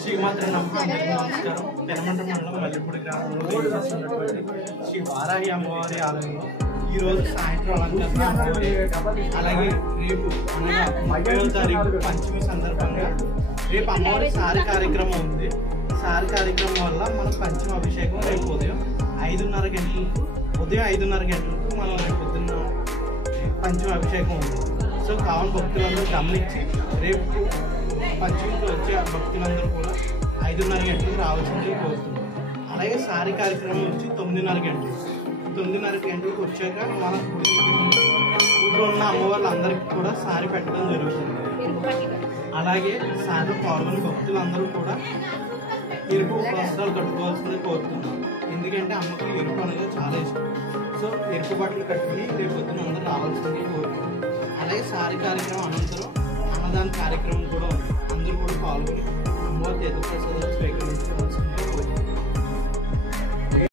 శ్రీమాత్ర నమస్కారం. పెనమంట మండలం మల్లెపూడి గ్రామంలో ఉన్నటువంటి శ్రీ వారాహి అమ్మవారి ఆలయంలో ఈ రోజు సాయంత్రం అలంకరణ, అలాగే రేపు అనగా 30వ తారీఖు పంచమి సందర్భంగా రేపు అమ్మవారి సారి కార్యక్రమం ఉంది. సారి కార్యక్రమం వల్ల మన పంచమ అభిషేకం రేపు ఉదయం 5:30 గంటలకు మనం రేపు పొద్దున్న పంచమ అభిషేకం ఉంది. సో కావున భక్తులందరూ గమనించి రేపు పంచమికి వచ్చే భక్తులందరూ కూడా 5:30 గంటలకు రావాల్సింది కోరుతున్నాం. అలాగే సారి కార్యక్రమం వచ్చి 9:30 గంటలకు వచ్చాక మన ఊళ్ళో ఉన్న అమ్మవార్లందరికీ కూడా సారి పెట్టడం జరుగుతుంది. అలాగే సారి పాల్గొని భక్తులందరూ కూడా ఎరుపు వస్త్రాలు కట్టుకోవాల్సింది కోరుతున్నాం. ఎందుకంటే అమ్మకి ఎరుపు అనేది చాలా ఇష్టం. సో ఎరుపు బట్టలు కట్టుకుని రేపు పొద్దున అందరూ రావాల్సింది కోరుతున్నాం. అలాగే సారి కార్యక్రమం అనంతరం అన్నదాన కార్యక్రమం కూడా ఉంది. అందరూ కూడా పాల్గొని అమ్మవారి తీర్థ ప్రసాదాలు